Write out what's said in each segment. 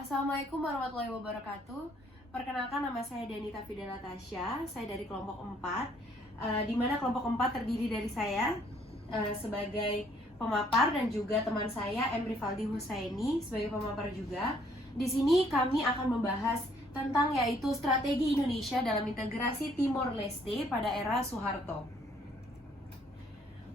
Assalamualaikum warahmatullahi wabarakatuh. Perkenalkan, nama saya Danita Fida Natasha. Saya dari kelompok 4, di mana kelompok 4 terdiri dari saya sebagai pemapar dan juga teman saya Rivaldi Husaini sebagai pemapar juga. Di sini kami akan membahas tentang yaitu strategi Indonesia dalam integrasi Timor Leste pada era Soeharto.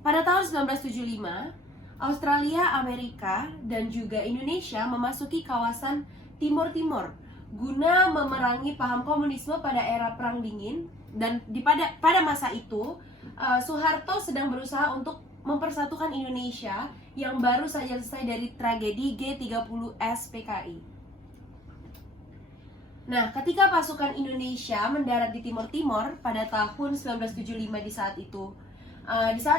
Pada tahun 1975, Australia, Amerika, dan juga Indonesia memasuki kawasan Timor Timur guna memerangi paham komunisme pada era Perang Dingin. Dan pada masa itu, Soeharto sedang berusaha untuk mempersatukan Indonesia yang baru saja selesai dari tragedi G30S PKI. Nah, ketika pasukan Indonesia mendarat di Timor Timur pada tahun 1975 di saat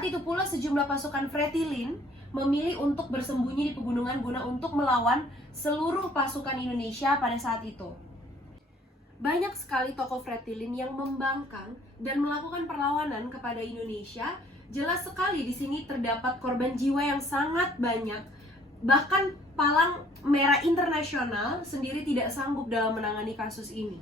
itu pula sejumlah pasukan Fretilin memilih untuk bersembunyi di pegunungan guna untuk melawan seluruh pasukan Indonesia pada saat itu. Banyak sekali tokoh Fretilin yang membangkang dan melakukan perlawanan kepada Indonesia. Jelas sekali di sini terdapat korban jiwa yang sangat banyak. Bahkan Palang Merah Internasional sendiri tidak sanggup dalam menangani kasus ini.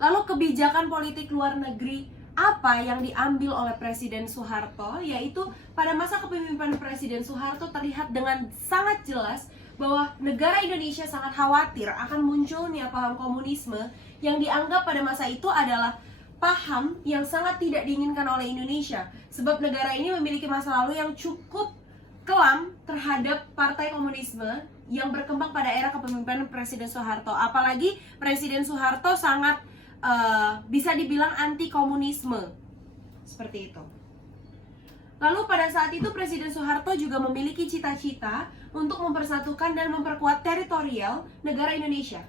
Lalu kebijakan politik luar negeri apa yang diambil oleh Presiden Soeharto, yaitu pada masa kepemimpinan Presiden Soeharto terlihat dengan sangat jelas bahwa negara Indonesia sangat khawatir akan munculnya paham komunisme yang dianggap pada masa itu adalah paham yang sangat tidak diinginkan oleh Indonesia, sebab negara ini memiliki masa lalu yang cukup kelam terhadap partai komunisme yang berkembang pada era kepemimpinan Presiden Soeharto. Apalagi Presiden Soeharto sangat bisa dibilang anti komunisme seperti itu. Lalu pada saat itu Presiden Soeharto juga memiliki cita-cita untuk mempersatukan dan memperkuat teritorial negara Indonesia.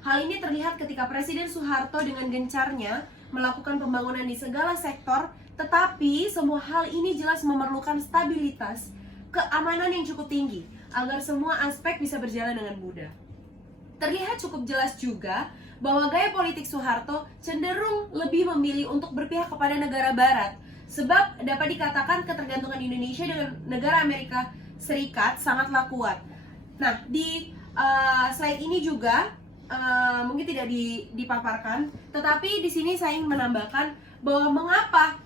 Hal ini terlihat ketika Presiden Soeharto dengan gencarnya melakukan pembangunan di segala sektor, tetapi semua hal ini jelas memerlukan stabilitas, keamanan yang cukup tinggi agar semua aspek bisa berjalan dengan mudah. Terlihat cukup jelas juga bahwa gaya politik Soeharto cenderung lebih memilih untuk berpihak kepada negara barat, sebab dapat dikatakan ketergantungan Indonesia dengan negara Amerika Serikat sangatlah kuat. Nah, di slide ini juga mungkin tidak dipaparkan, tetapi di sini saya ingin menambahkan bahwa mengapa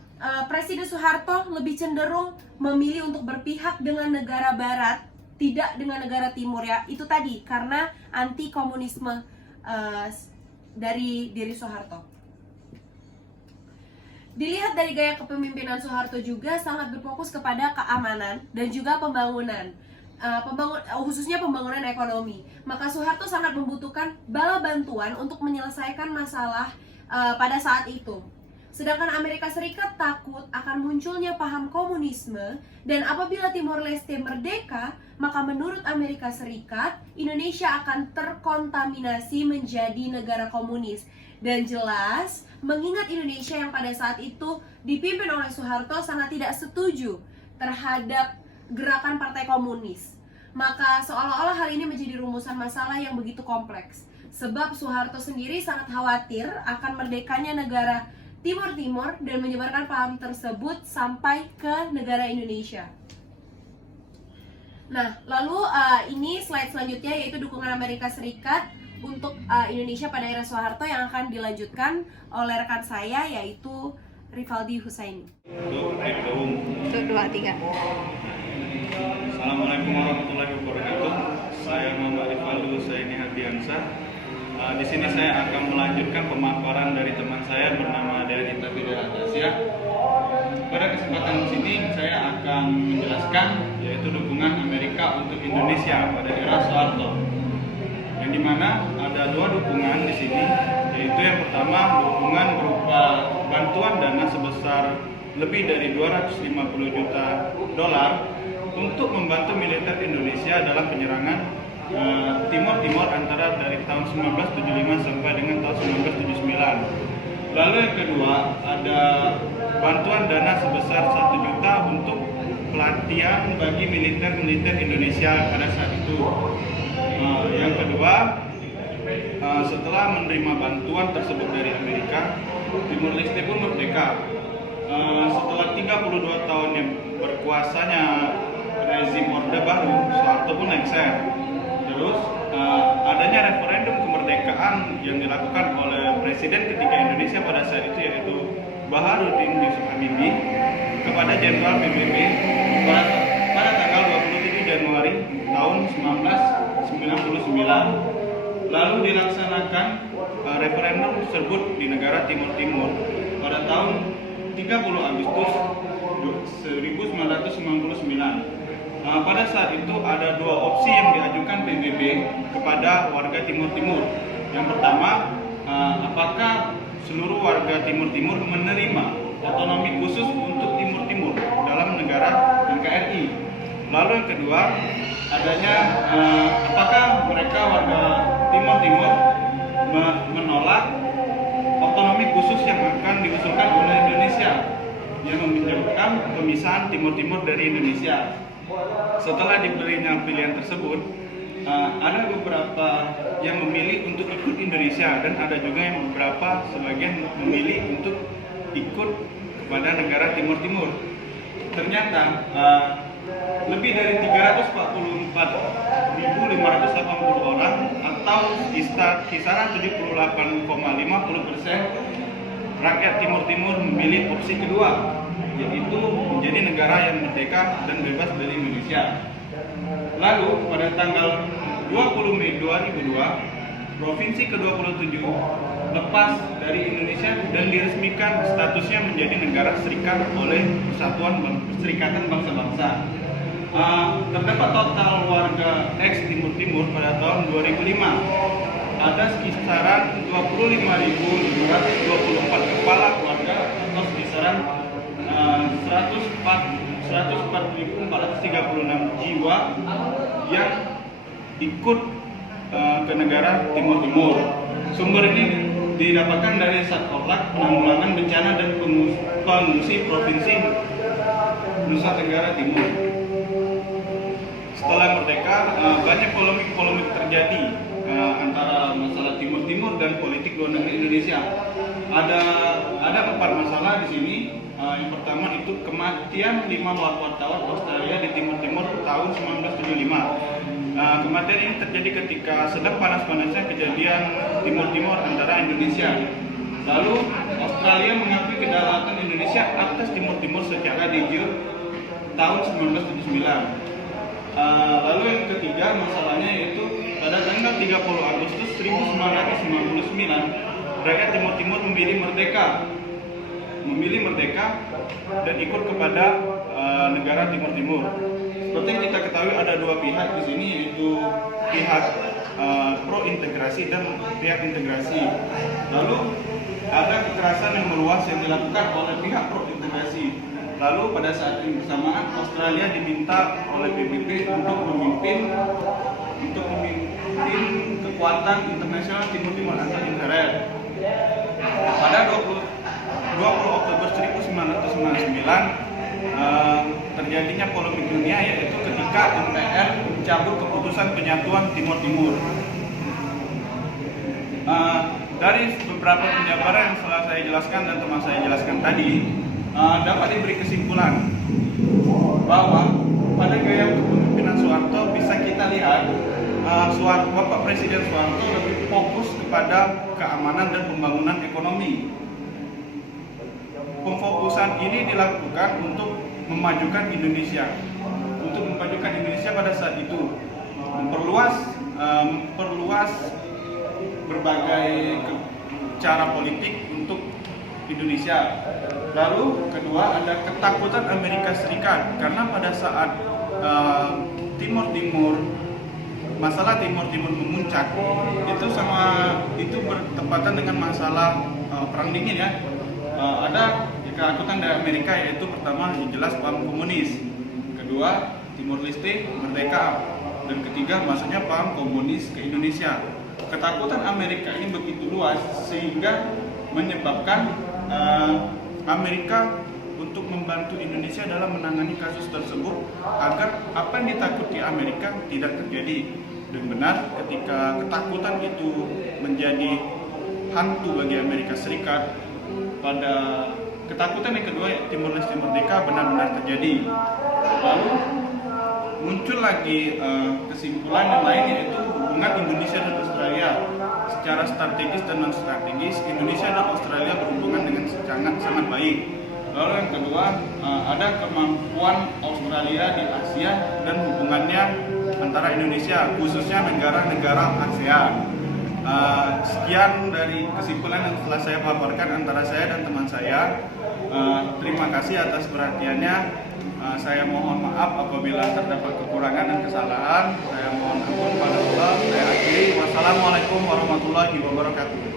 Presiden Soeharto lebih cenderung memilih untuk berpihak dengan negara barat, tidak dengan negara timur, ya itu tadi karena anti komunisme dari diri Soeharto. Dilihat dari gaya kepemimpinan Soeharto juga sangat berfokus kepada keamanan dan juga pembangunan, khususnya pembangunan ekonomi. Maka Soeharto sangat membutuhkan bala bantuan untuk menyelesaikan masalah pada saat itu. Sedangkan Amerika Serikat takut akan munculnya paham komunisme, dan apabila Timor Leste merdeka, maka menurut Amerika Serikat, Indonesia akan terkontaminasi menjadi negara komunis. Dan jelas, mengingat Indonesia yang pada saat itu dipimpin oleh Soeharto sangat tidak setuju terhadap gerakan partai komunis, maka seolah-olah hal ini menjadi rumusan masalah yang begitu kompleks. Sebab Soeharto sendiri sangat khawatir akan merdekanya negara Timor Timur dan menyebarkan paham tersebut sampai ke negara Indonesia. Nah, lalu ini slide selanjutnya yaitu dukungan Amerika Serikat untuk Indonesia pada era Soeharto yang akan dilanjutkan oleh rekan saya yaitu Rivaldi Husaini. Assalamualaikum warahmatullahi wabarakatuh. Saya Muhammad Rivaldi Husaini Hardiansyah. Di sini saya akan melanjutkan pemaparan dari teman saya bernama Danita Fida Natasha. Pada kesempatan di sini saya akan menjelaskan yaitu dukungan Amerika untuk Indonesia pada era Soeharto. Yang dimana ada dua dukungan di sini, yaitu yang pertama dukungan berupa bantuan dana sebesar lebih dari 250 juta dolar untuk membantu militer Indonesia dalam penyerangan Timor Timur antara dari tahun 1975 sampai dengan tahun 1979. Lalu yang kedua ada bantuan dana sebesar 1 juta untuk pelatihan bagi militer Indonesia pada saat itu. Yang kedua, setelah menerima bantuan tersebut dari Amerika, Timor Leste pun merdeka. Setelah 32 tahun yang berkuasanya rezim Orde Baru, Soeharto pun lengser. Terus yang dilakukan oleh Presiden ketiga Indonesia pada saat itu, yaitu Baharudin Yusuf Habibie, kepada Jenderal PBB pada tanggal 27 Januari tahun 1999. Lalu dilaksanakan referendum tersebut di negara Timur Timur pada tahun 30 Agustus 1999. Pada saat itu ada dua opsi yang diajukan PBB kepada warga Timur Timur. Yang pertama, apakah seluruh warga Timur Timur menerima otonomi khusus untuk Timur Timur dalam negara NKRI. Lalu yang kedua, adanya apakah mereka warga Timur Timur menolak otonomi khusus yang akan diusulkan oleh Indonesia yang menyebabkan pemisahan Timur Timur dari Indonesia. Setelah diberinya pilihan tersebut, ada beberapa yang memilih untuk ikut Indonesia dan ada juga yang beberapa sebagian memilih untuk ikut kepada negara Timur Timur. Ternyata lebih dari 344.580 orang atau kisaran 78,50% rakyat Timur Timur memilih opsi kedua, yaitu menjadi negara yang merdeka dan bebas dari Indonesia. Lalu pada tanggal 20 Mei 2002, Provinsi ke-27 lepas dari Indonesia dan diresmikan statusnya menjadi negara serikat oleh Perserikatan Bangsa-Bangsa. Terdapat total warga ex-Timur Timur pada tahun 2005. Ada sekisaran 25.224 kepala keluarga atau sekisaran 104.436 jiwa yang ikut ke negara Timur Timur. Sumber ini didapatkan dari Satkorlak Penanggulangan Bencana dan Pengungsi Provinsi Nusa Tenggara Timur. Setelah merdeka, banyak polemik terjadi antara masalah Timur Timur dan politik luar negeri Indonesia. Ada 4 masalah di sini. Yang pertama itu kematian 5 wartawan Australia di Timur Timur tahun 1975. Kematian ini terjadi ketika sedang panas-panasnya kejadian Timur Timur antara Indonesia. Lalu Australia mengakui kedaulatan Indonesia atas Timur Timur secara de jure tahun 1979. Lalu yang ketiga masalahnya yaitu pada tanggal 30 Agustus 1959 rakyat Timur Timur memilih merdeka dan ikut kepada negara Timur Timur. Seperti yang kita ketahui ada dua pihak di sini, yaitu pihak pro integrasi dan pihak integrasi. Lalu ada kekerasan yang meluas yang dilakukan oleh pihak pro integrasi. Lalu pada saat yang bersamaan Australia diminta oleh PBB untuk memimpin kekuatan internasional Timur Timur atau Interred. Pada 20 Oktober 1999 terjadinya polemik dunia, yaitu ketika MPR mencabut keputusan penyatuan Timur Timur. Dari beberapa penjabaran yang telah saya jelaskan dan teman saya jelaskan tadi, dapat diberi kesimpulan bahwa pada gaya kepemimpinan Soeharto bisa kita lihat Bapak Presiden Soeharto lebih fokus kepada keamanan dan pembangunan ekonomi. Pemfokusan ini dilakukan untuk memajukan Indonesia pada saat itu, memperluas berbagai cara politik untuk Indonesia. Lalu kedua ada ketakutan Amerika Serikat karena pada saat masalah Timur Timur memuncak itu bertepatan dengan masalah perang dingin ya. Ada ketakutan dari Amerika, yaitu pertama yang jelas paham komunis, kedua Timur Leste merdeka, dan ketiga maksudnya paham komunis ke Indonesia. Ketakutan Amerika ini begitu luas sehingga menyebabkan Amerika untuk membantu Indonesia dalam menangani kasus tersebut agar apa yang ditakuti Amerika tidak terjadi. Dan benar, ketika ketakutan itu menjadi hantu bagi Amerika Serikat, pada ketakutan yang kedua Timur Leste merdeka benar-benar terjadi. Lalu muncul lagi kesimpulan yang lain, yaitu hubungan Indonesia dan Australia. secara strategis dan non strategis Indonesia dan Australia berhubungan dengan sangat baik. Lalu yang kedua, ada kemampuan Australia di Asia dan hubungannya antara Indonesia, khususnya negara-negara ASEAN. Sekian dari kesimpulan yang telah saya paparkan antara saya dan teman saya. Terima kasih atas perhatiannya. Saya mohon maaf apabila terdapat kekurangan dan kesalahan. Saya mohon ampun pada Allah. Saya akhiri. Wassalamualaikum warahmatullahi wabarakatuh.